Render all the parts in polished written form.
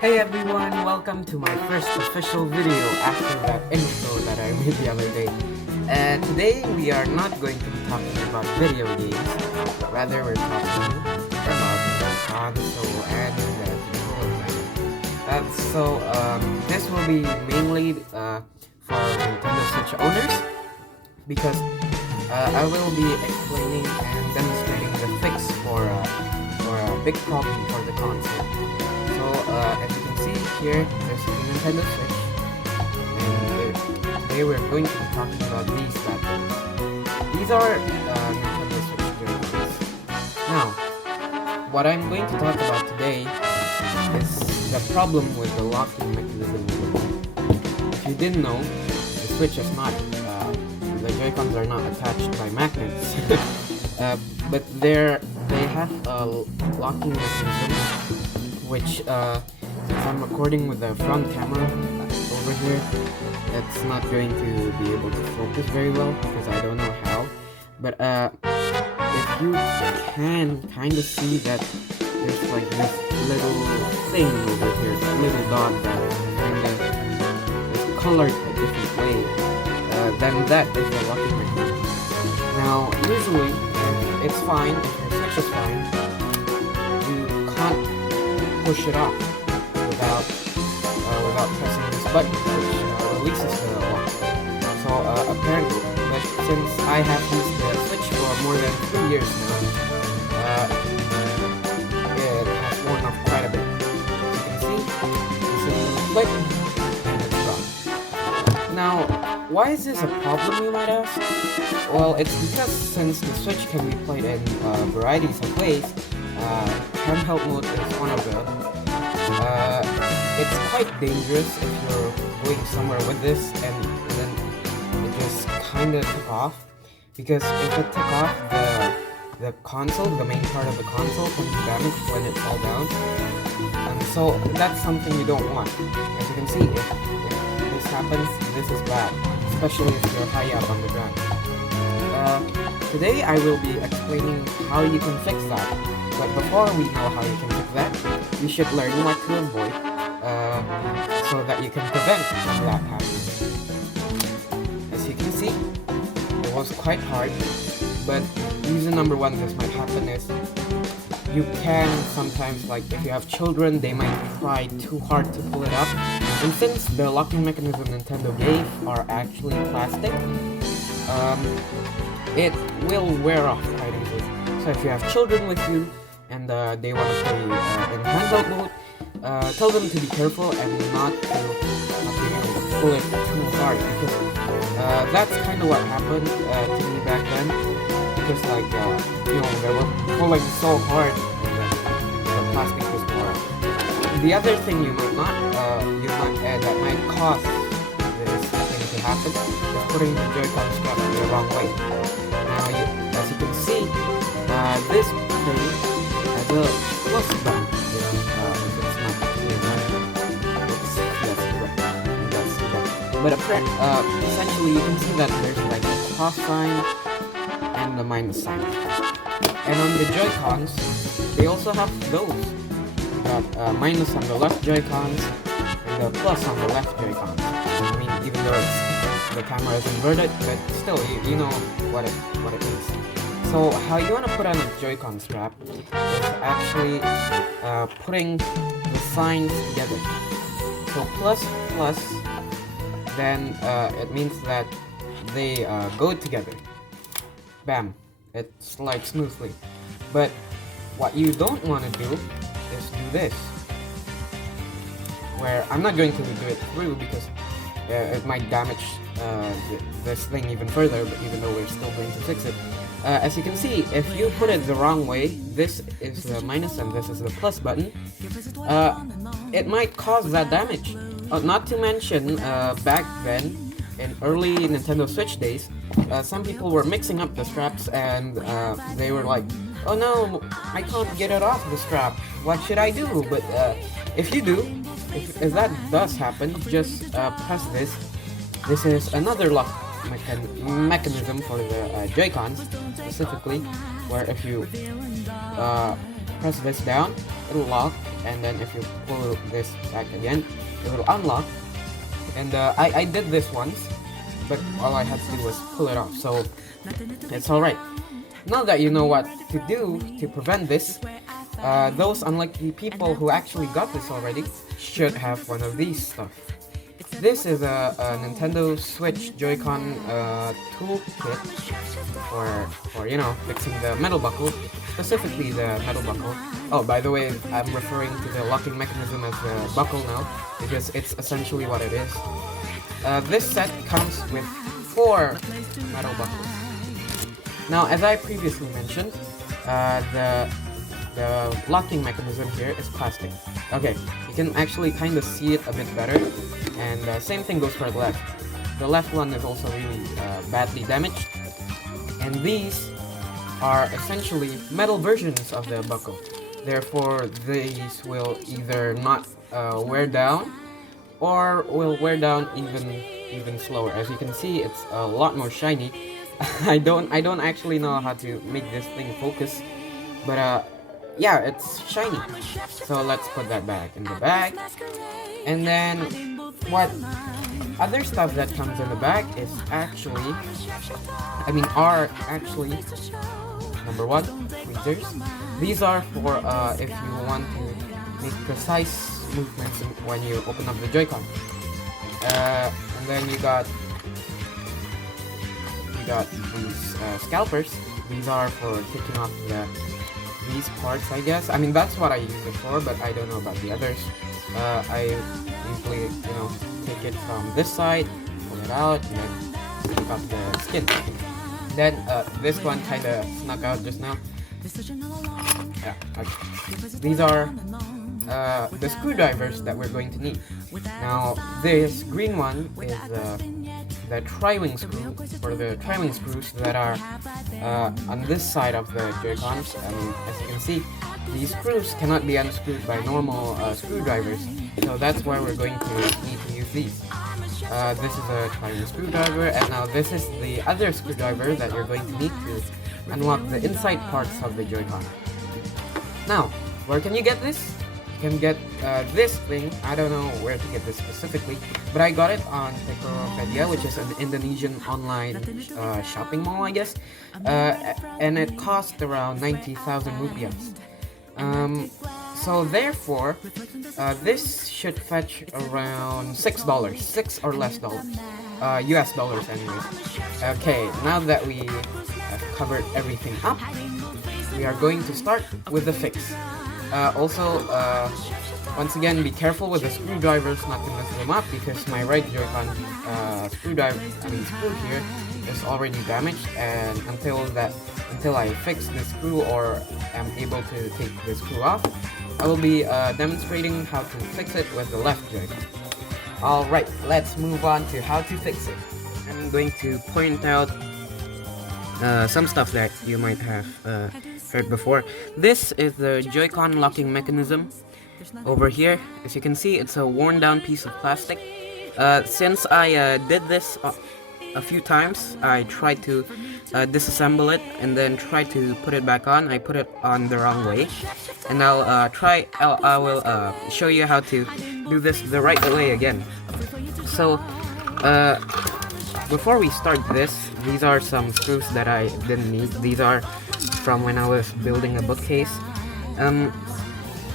Hey everyone, welcome to my first official video after that intro that I made the other day. Today we are not going to be talking about video games, but rather we're talking about the console and the controller. This will be mainly for Nintendo Switch owners because I will be explaining and demonstrating the fix for a big problem for the console. As you can see here, there's a Nintendo Switch, and today we're going to be talking about these batteries. These are Nintendo Switch games. Now, what I'm going to talk about today is the problem with the locking mechanism. If you didn't know, the Switch is not, the Joy-Cons are not attached by magnets, but they have a locking mechanism which since I'm recording with the front camera over here, it's not going to be able to focus very well because I don't know how. But if you can kind of see that there's like this little thing over here, that little dot that kind of is colored a different way, then that is the locking mechanism. Now, usually, it's fine, if your Switch is fine, you can't push it off without pressing this button, which releases the lock. So apparently, but since I have used the Switch for more than 3 years now, it has worn off quite a bit. As you can see, this is the click, and it's gone. Now, why is this a problem, you might ask? Well, it's because since the Switch can be played in varieties of ways, handheld mode is one of them. It's quite dangerous if you're going somewhere with this and then it just kind of took off, because if it took off, the console, the main part of the console, can be damaged when it falls down, and so that's something you don't want. As you can see, if this happens, this is bad, especially if you're high up on the ground. Today I will be explaining how you can fix that, but before we know how you can fix that, you should learn what to avoid so that you can prevent that happening. As you can see, it was quite hard, but reason number one this might happen is you can sometimes, like if you have children, they might try too hard to pull it up, and since the locking mechanism Nintendo gave are actually plastic, it will wear off quite easily. So if you have children with you and they want to play in handheld mode, tell them to be careful and not to pull it too hard, because that's kind of what happened to me back then, because like they were pulling so hard and then the plastic just wore out. The other thing that might cause this thing to happen is putting the Joy-Con strap the wrong way. Now, as you can see, this thing has a plus button. But essentially you can see that there's like a plus sign and a minus sign. And on the Joy-Cons, they also have those. You got minus on the left Joy-Cons and the plus on the left Joy-Cons. I mean, even though the camera is inverted, but still, you know what it means. So how you want to put on a Joy-Con strap is actually putting the signs together. So plus, then it means that they go together. Bam! It slides smoothly. But what you don't want to do is do this, where I'm not going to do it through because it might damage this thing even further, but even though we're still going to fix it. As you can see, if you put it the wrong way, this is the minus and this is the plus button, it might cause that damage. Not to mention, back then, in early Nintendo Switch days, some people were mixing up the straps and they were like, oh no, I can't get it off the strap, what should I do? But if you do, if that does happen, just press this. This is another lock mechanism for the Joy-Cons, specifically, where if you press this down, it'll lock, and then if you pull this back again, it will unlock. And I did this once, but all I had to do was pull it off, so it's alright. Now that you know what to do to prevent this, those unlucky people who actually got this already should have one of these stuff. This is a Nintendo Switch Joy-Con toolkit for fixing the metal buckle, specifically the metal buckle. Oh, by the way, I'm referring to the locking mechanism as the buckle now, because it's essentially what it is. This set comes with 4 metal buckles. Now, as I previously mentioned, the locking mechanism here is plastic. Okay, you can actually kind of see it a bit better, and same thing goes for the left. The left one is also really badly damaged, and these are essentially metal versions of the buckle. Therefore, these will either not wear down, or will wear down even slower. As you can see, it's a lot more shiny. I don't actually know how to make this thing focus, but yeah, it's shiny. So let's put that back in the bag. And then what other stuff that comes in the bag is are actually number 1, tweezers. These are for if you want to make precise movements when you open up the Joy-Con. And then you got these scalpers. These are for taking off these parts, I guess. I mean, that's what I use it for, but I don't know about the others. I usually, take it from this side, pull it out, and then take off the skin. Then this one kind of snuck out just now. Yeah, okay. These are the screwdrivers that we're going to need. Now, this green one is the tri-wing screw, or the tri-wing screws that are on this side of the Joy-Cons. I mean, as you can see, these screws cannot be unscrewed by normal screwdrivers, so that's why we're going to need to use these. This is a tri-wing screwdriver, and now this is the other screwdriver that you're going to need to unlock the inside parts of the Joy-Con. Now, where can you get this? You can get this thing. I don't know where to get this specifically, but I got it on Tokopedia, which is an Indonesian online shopping mall, I guess, and it cost around 90,000 rupiahs. So therefore, this should fetch around $6, $6 or less dollars, US dollars anyways. Okay, now that we have covered everything up, we are going to start with the fix. Once again, be careful with the screwdrivers not to mess them up, because my right Joy-Con screw here is already damaged, and until I fix the screw or am able to take the screw off, I will be demonstrating how to fix it with the left Joy-Con. Alright, let's move on to how to fix it. I'm going to point out some stuff that you might have heard before. This is the Joy-Con locking mechanism. Over here, as you can see, it's a worn down piece of plastic. Since I did this a few times, I tried to disassemble it and then try to put it back on. I put it on the wrong way, and I will show you how to do this the right way again. So before we start this, these are some screws that I didn't need. These are from when I was building a bookcase.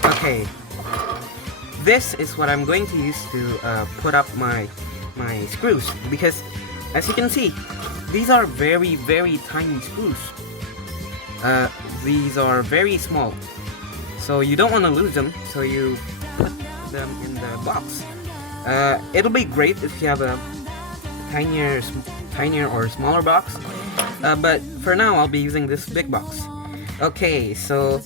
Okay, this is what I'm going to use to put up my screws, because as you can see, these are very, very tiny screws. These are very small, so you don't want to lose them, so you put them in the box. It'll be great if you have a tinier or smaller box, but for now I'll be using this big box. Okay, so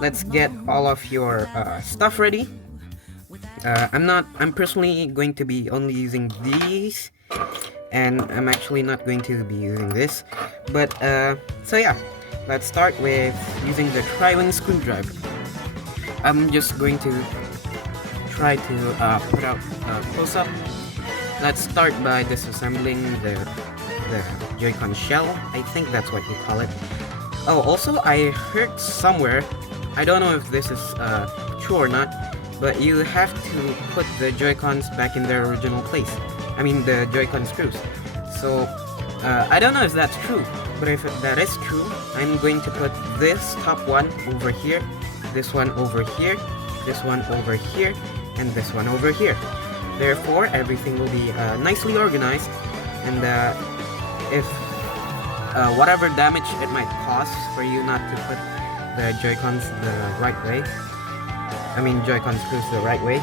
let's get all of your stuff ready. I'm personally going to be only using these, and I'm actually not going to be using this, but so yeah, let's start with using the tri-wing screwdriver. I'm just going to try to put out a close-up. Let's start by disassembling the Joy-Con shell. I think that's what you call it. Oh, also I heard somewhere, I don't know if this is true or not, but you have to put the Joy-Cons back in their original place. I mean the Joy-Con screws. So I don't know if that's true, but if that is true, I'm going to put this top one over here, this one over here, this one over here, and this one over here. Therefore, everything will be nicely organized, and if whatever damage it might cause for you not to put the Joy-Cons the right way, I mean Joy-Con screws the right way,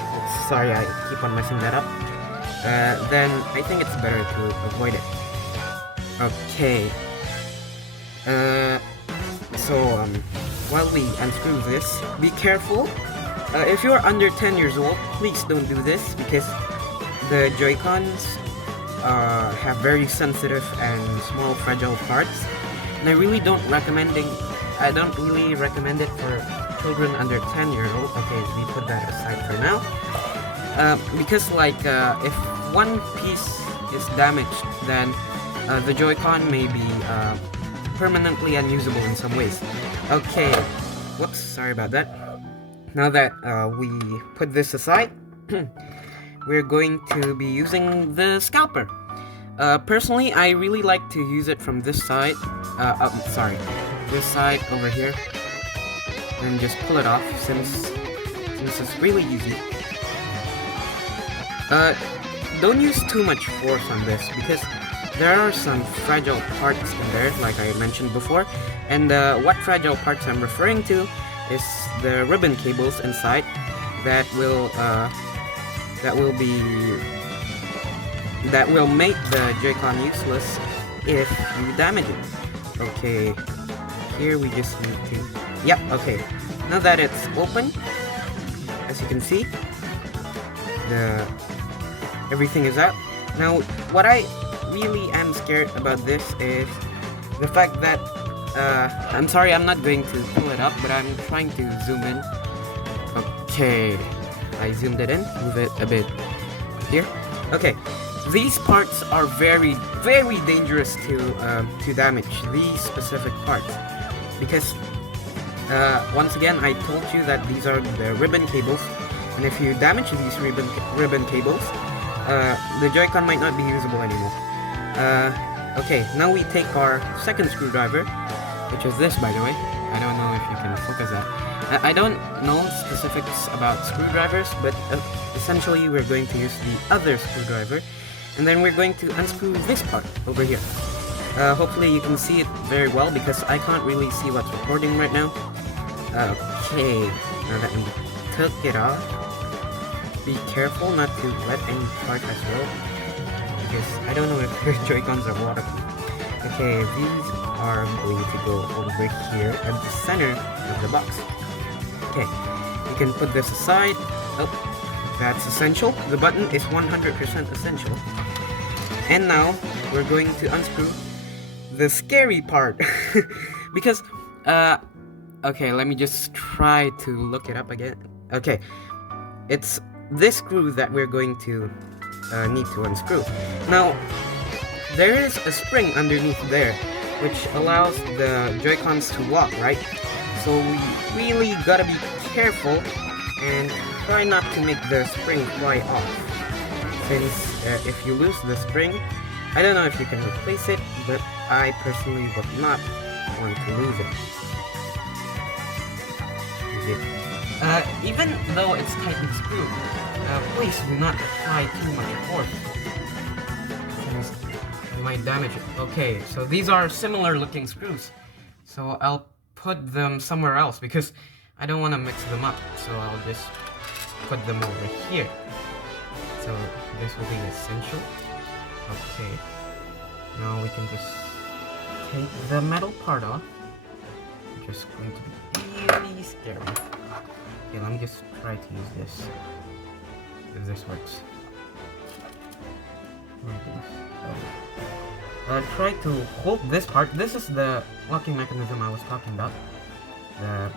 sorry I keep on messing that up, then I think it's better to avoid it. Okay, so while we unscrew this, be careful. If you're under 10 years old, please don't do this because the Joy-Cons have very sensitive and small fragile parts, and I don't really recommend it for children under 10-year-old. Okay, we put that aside for now, because like if one piece is damaged, then the Joy-Con may be permanently unusable in some ways. Okay, whoops, sorry about that. Now that we put this aside, we're going to be using the scalper. Personally, I really like to use it from this side, this side over here, and just pull it off since it's really easy. Don't use too much force on this because there are some fragile parts in there, like I mentioned before, and what fragile parts I'm referring to is the ribbon cables inside that will make the Joy-Con useless if you damage it. Okay, here we just need to, yep, okay. Now that it's open, as you can see, everything is out. Now, what I really am scared about this is the fact that I'm sorry, I'm not going to pull it up, but I'm trying to zoom in. Okay, I zoomed it in, move it a bit here. Okay, these parts are very, very dangerous to damage, these specific parts, because once again, I told you that these are the ribbon cables, and if you damage these ribbon cables, the Joy-Con might not be usable anymore. Okay, now we take our second screwdriver, which is this, by the way. I don't know if you can focus that. I don't know specifics about screwdrivers, but essentially we're going to use the other screwdriver, and then we're going to unscrew this part over here. Hopefully you can see it very well because I can't really see what's recording right now. Okay, now that we took it off, be careful not to wet any part as well, because I don't know if the Joy-Cons are waterproof. Okay, these are going to go over here at the center of the box. Okay, you can put this aside. Oh, that's essential. The button is 100% essential. And now we're going to unscrew the scary part. Because, okay, let me just try to look it up again. Okay, it's this screw that we're going to need to unscrew. Now, there is a spring underneath there, which allows the Joy-Cons to walk, right? So we really gotta be careful and try not to make the spring fly off. Since if you lose the spring, I don't know if you can replace it, but I personally would not want to lose it. Even though it's tightly screwed, please do not apply too much force. Might damage it. Okay, so these are similar looking screws, so I'll put them somewhere else because I don't want to mix them up, so I'll just put them over here. So this will be essential. Okay, now we can just take the metal part off, which is going to be really scary. Okay, let me just try to use this, if this works. Try to hold this part. This is the locking mechanism I was talking about, the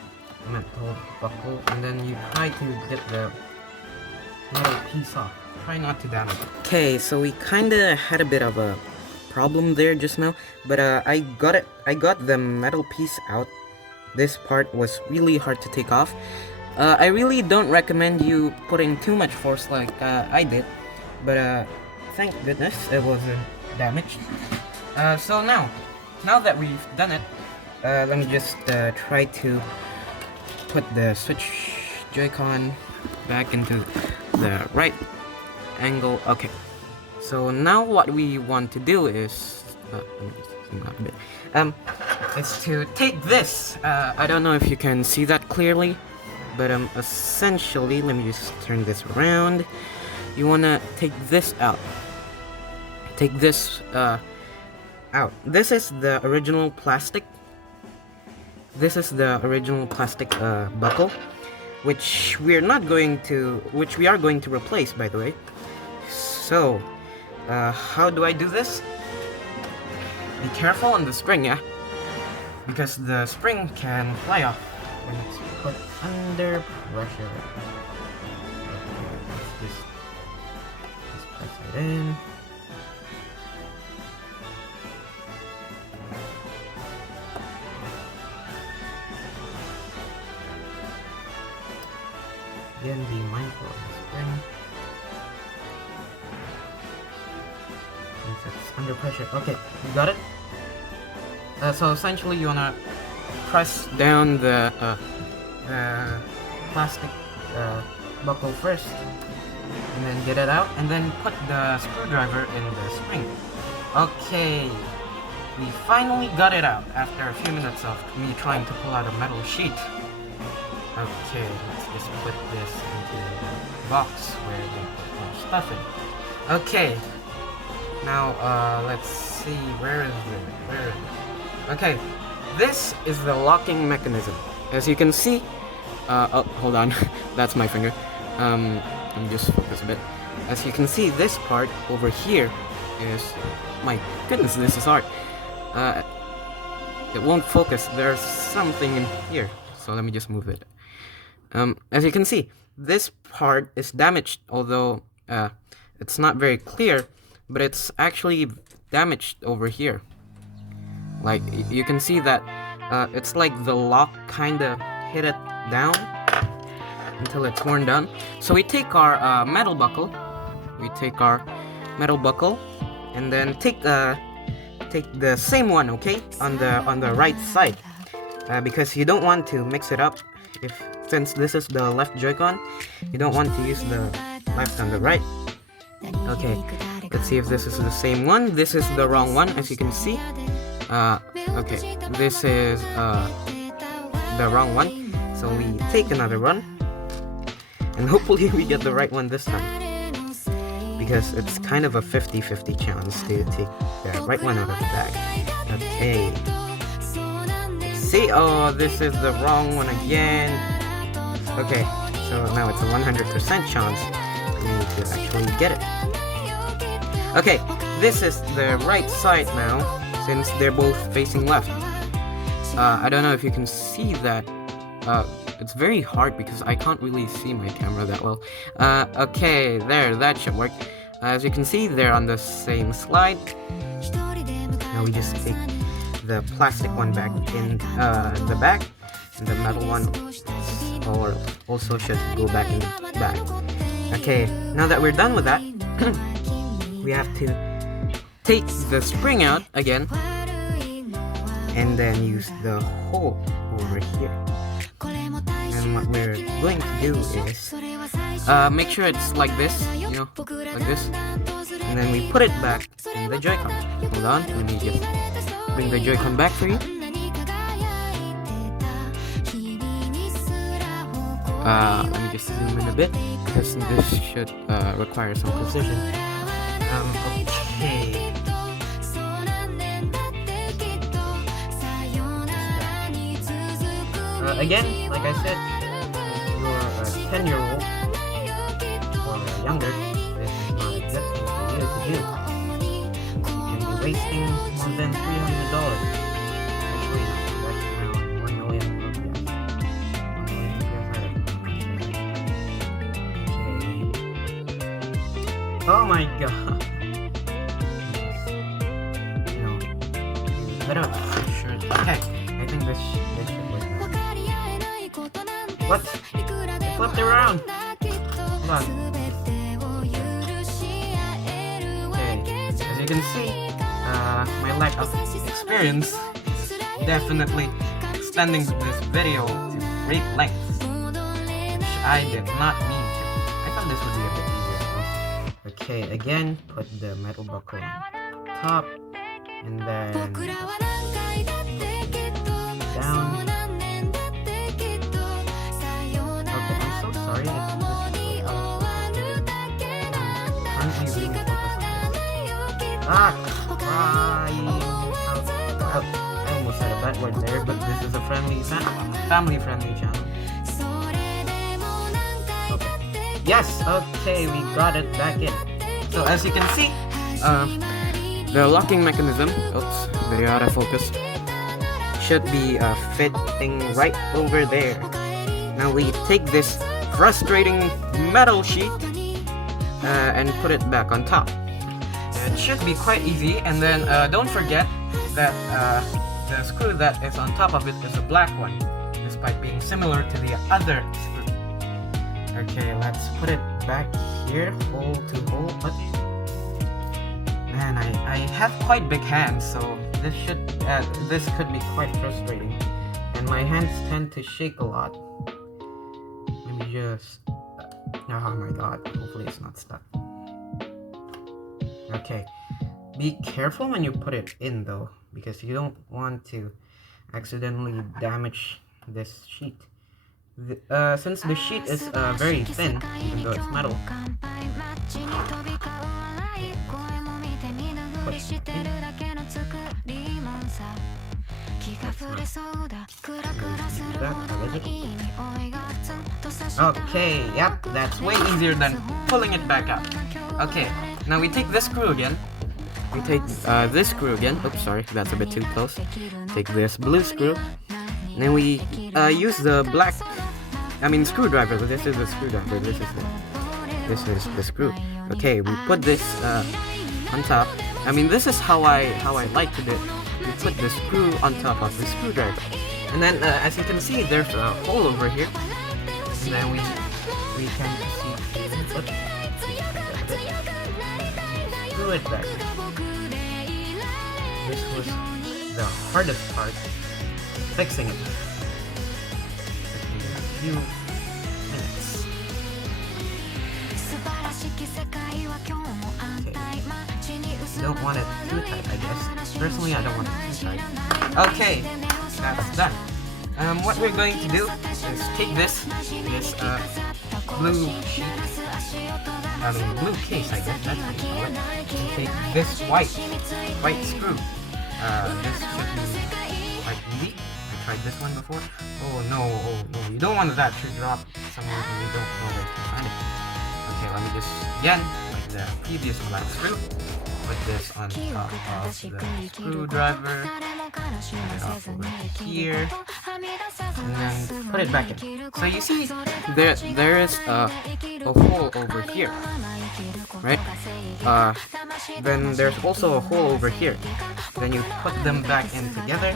metal buckle, and then you try to get the metal piece off. Try not to damage it. Okay, so we kinda had a bit of a problem there just now, but I got it. I got the metal piece out. This part was really hard to take off. I really don't recommend you putting too much force like I did, but thank goodness it wasn't damaged. So now that we've done it, let me just try to put the Switch Joy-Con back into the right angle. Okay, so now what we want to do is let me just zoom out a bit. Is to take this. I don't know if you can see that clearly, but essentially, let me just turn this around. You wanna take this out. Take this out. This is the original plastic. This is the original plastic buckle, which we are going to replace, by the way. So, how do I do this? Be careful on the spring, yeah, because the spring can fly off when it's put under pressure. Okay, let's just press it in. Again, be mindful of the spring. Since it's under pressure. Okay, you got it? So essentially you wanna press down the plastic buckle first, and then get it out, and then put the screwdriver in the spring. Okay, we finally got it out after a few minutes of me trying to pull out a metal sheet. Okay, let's just put this into the box where we put our stuff in. Okay, now let's see, where is it? Okay, this is the locking mechanism. As you can see, oh, hold on, that's my finger. Let me just focus a bit. As you can see, this part over here is, my goodness, this is hard. It won't focus. There's something in here, so let me just move it. As you can see, this part is damaged, although it's not very clear, but it's actually damaged over here. Like, you can see that it's like the lock kinda hit it down until it's worn down. So we take our metal buckle, and then take the same one, okay, on the right side, because you don't want to mix it up. Since this is the left Joy-Con, you don't want to use the left and the right. Okay, let's see if this is the same one. This is the wrong one, as you can see. Okay, this is the wrong one. So we take another one, and hopefully we get the right one this time, because it's kind of a 50-50 chance to take the right one out of the bag. Okay. See, oh, this is the wrong one again. Okay, so now it's a 100% chance for me to actually get it. Okay, this is the right side now, since they're both facing left. I don't know if you can see that. It's very hard because I can't really see my camera that well. Okay, there, that should work. As you can see, they're on the same slide. Now we just take the plastic one back in the back, and the metal one also should go back in the back. Okay, now that we're done with that, we have to take the spring out again, and then use the hole over here. And what we're going to do is make sure it's like this, you know, like this, and then we put it back in the Joy-Con. Hold on, let me just bring the Joy-Con back for you. Let me just zoom in a bit, because this should require some precision. Okay. Again, like I said, if you're a 10-year-old or younger, this is not a good thing for you to do. You can be wasting more than $300. Actually, that's around 1 million rupees. 1 million rupees. Okay. Oh my god. You know, better sure. Okay, I think this should work. What? flipped around. Hold on. Okay, as you can see, my lack of experience is definitely extending this video to great lengths, which I did not mean to. I thought this would be a bit easier though. Okay, again, put the metal buckle on top, and then down. Okay, I'm so sorry if this is currently being focused on this. I almost said a bad word there, but this is a family-friendly channel. Okay. Yes, okay, we got it back in. So as you can see, the locking mechanism, oops, video out of focus, should be fitting right over there. Now we take this frustrating metal sheet and put it back on top. It should be quite easy, and then don't forget that the screw that is on top of it is a black one, despite being similar to the other screw. Okay, let's put it back here, hole to hole. But man, I have quite big hands, so this could be quite frustrating, and my hands tend to shake a lot. Let me just, oh my god, hopefully it's not stuck. Okay, be careful when you put it in though, because you don't want to accidentally damage this sheet. Since the sheet is very thin, even though it's metal, okay, yep, that's way easier than pulling it back out. Okay, now we take this screw again. We take this screw again. Oops, sorry, that's a bit too close. Take this blue screw. And then we use the black, screwdriver. This is the screwdriver. This is the screw. Okay, we put this on top. This is how I like to do it. We put the screw on top of the screwdriver, and then as you can see, there's a hole over here. And then we can see. Screw it back. This was the hardest part, fixing it. A few minutes. Okay. You don't want it too tight, I guess. Personally, I don't want it too tight. Okay, that's done. What we're going to do is take this blue sheet, blue case, I guess that's what you call it, and take this white screw. This should be quite easy. I tried this one before. Oh no, you don't want that to drop somewhere and you don't know where to find it. Okay, let me just, again, like the previous black screw, put this on top of the screwdriver, put it off over here, and then put it back in. So you see, there is a hole over here, right? Then there's also a hole over here. Then you put them back in together,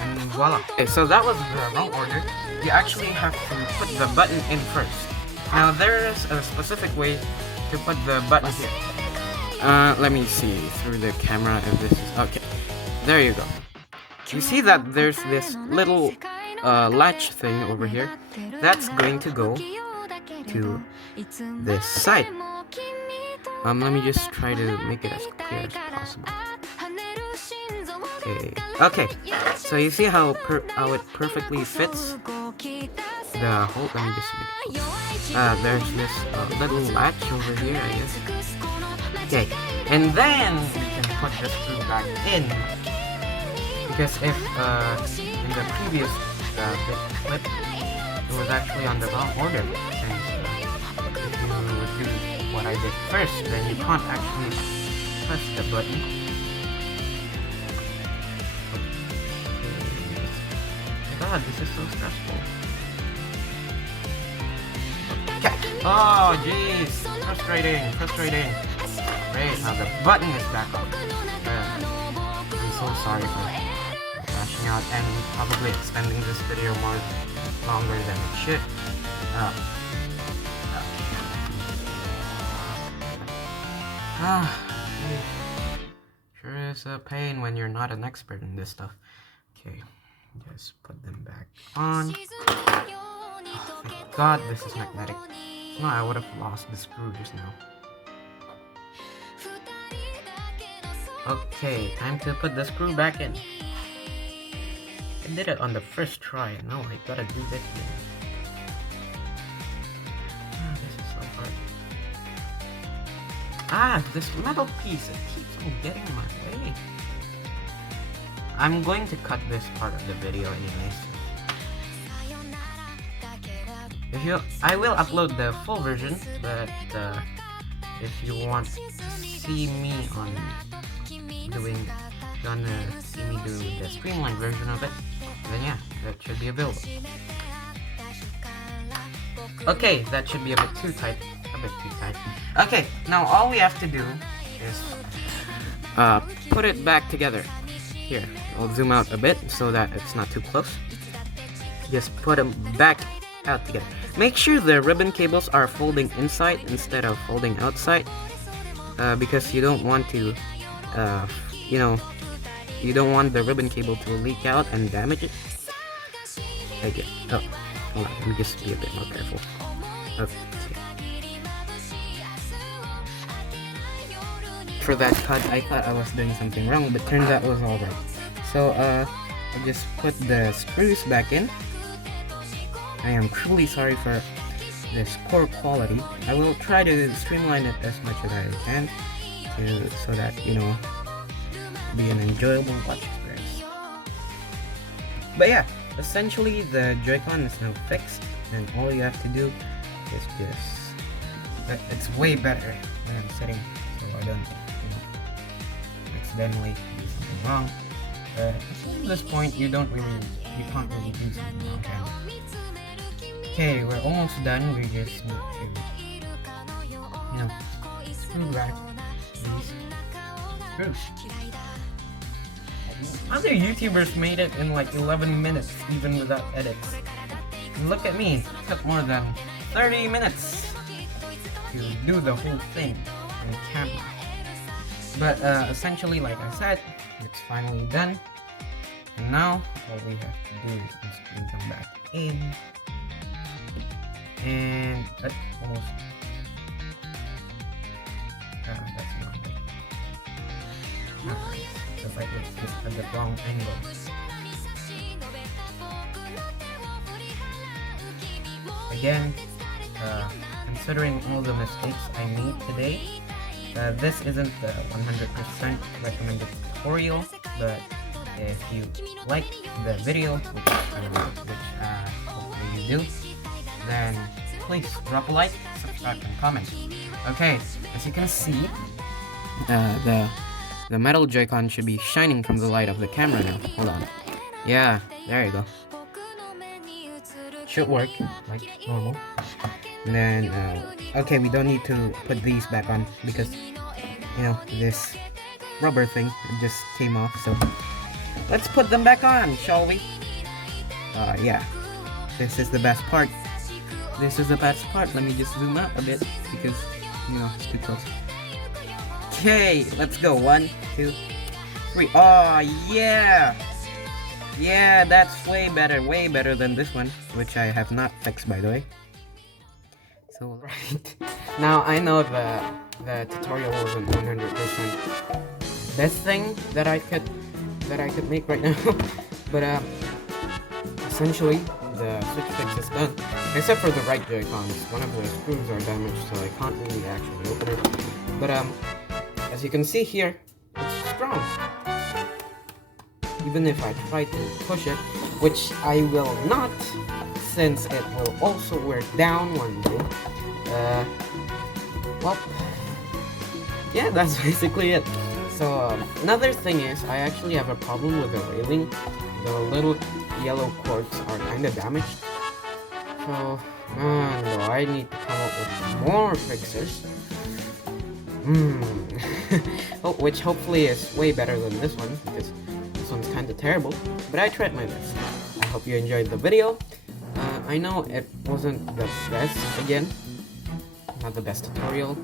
and voila. Okay, so that was the wrong order. You actually have to put the button in first. Now there is a specific way to put the button here. Let me see through the camera if this is okay. There you go. You see that there's this little latch thing over here. That's going to go to this side. Let me just try to make it as clear as possible. Okay. So you see how it perfectly fits the hole. Let me just make it close. There's this little latch over here, I guess. Okay, and then we can put the screw back in. Because if in the previous clip, it was actually on the wrong order. And if you do what I did first, then you can't actually press the button. God, this is so stressful. Okay. Oh, jeez. Frustrating. Great, now the button is back up. I'm so sorry for crashing out and probably extending this video longer than it should. Sure is a pain when you're not an expert in this stuff. Okay, just put them back on. Oh, thank God this is magnetic. No, I would have lost the screw just now. Okay, time to put the screw back in. I did it on the first try. Now I gotta do this again. This is so hard. This metal piece, it keeps on getting in my way. I'm going to cut this part of the video anyways. I will upload the full version, but if you want to see me gonna see me do the streamlined version of it, then yeah, that should be available. Okay, that should be a bit too tight. Okay, now all we have to do is put it back together. Here, I'll zoom out a bit so that it's not too close. Just put them back out together. Make sure the ribbon cables are folding inside instead of folding outside, because you don't want to, you don't want the ribbon cable to leak out and damage it. Okay. Oh, hold on. Let me just be a bit more careful. Okay. For that cut, I thought I was doing something wrong, but turns out it was alright. So, I just put the screws back in. I am truly sorry for this poor quality. I will try to streamline it as much as I can so that, be an enjoyable watch experience. But yeah, essentially the Joy-Con is now fixed, and all you have to do is just... It's way better when I'm sitting, so I don't accidentally do something wrong. At this point, you can't really do something wrong. Okay, we're almost done. We just need to, screw back these screws. Other YouTubers made it in like 11 minutes, even without edits. And look at me, it took more than 30 minutes to do the whole thing on camera. But essentially, like I said, it's finally done. And now, all we have to do is screw them back in. And that's almost... that's not right. Because I was just at the wrong angle. Again, considering all the mistakes I made today, this isn't the 100% recommended tutorial, but if you like the video, which hopefully you do, then please drop a like, subscribe, and comment. Okay, as you can see, the metal Joy-Con should be shining from the light of the camera now. Hold on. Yeah, there you go. Should work like normal. And then, okay, we don't need to put these back on because, this rubber thing just came off. So let's put them back on, shall we? Yeah, this is the best part. Let me just zoom out a bit because, it's too close. Okay, let's go. 1, 2, 3. Oh, yeah! Yeah, that's way better than this one, which I have not fixed, by the way. So, right. Now, I know the tutorial wasn't 100% best thing that I could make right now, but essentially, the switch fix is done. Except for the right Joy-Cons. One of the screws are damaged, so I can't really actually open it. But as you can see here, it's strong. Even if I try to push it, which I will not, since it will also wear down one day. Well, yeah, that's basically it. So another thing is, I actually have a problem with the railing. The little yellow cords are kind of damaged. So, man, I need to come up with more fixes. Which hopefully is way better than this one, because this one's kind of terrible. But I tried my best. I hope you enjoyed the video. I know it wasn't the best again, not the best tutorial.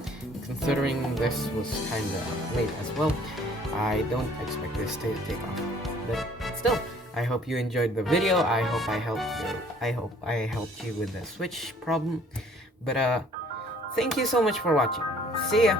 Considering this was kinda late as well, I don't expect this to take off. But still, I hope you enjoyed the video. I hope I helped you with the Switch problem. But thank you so much for watching. See ya!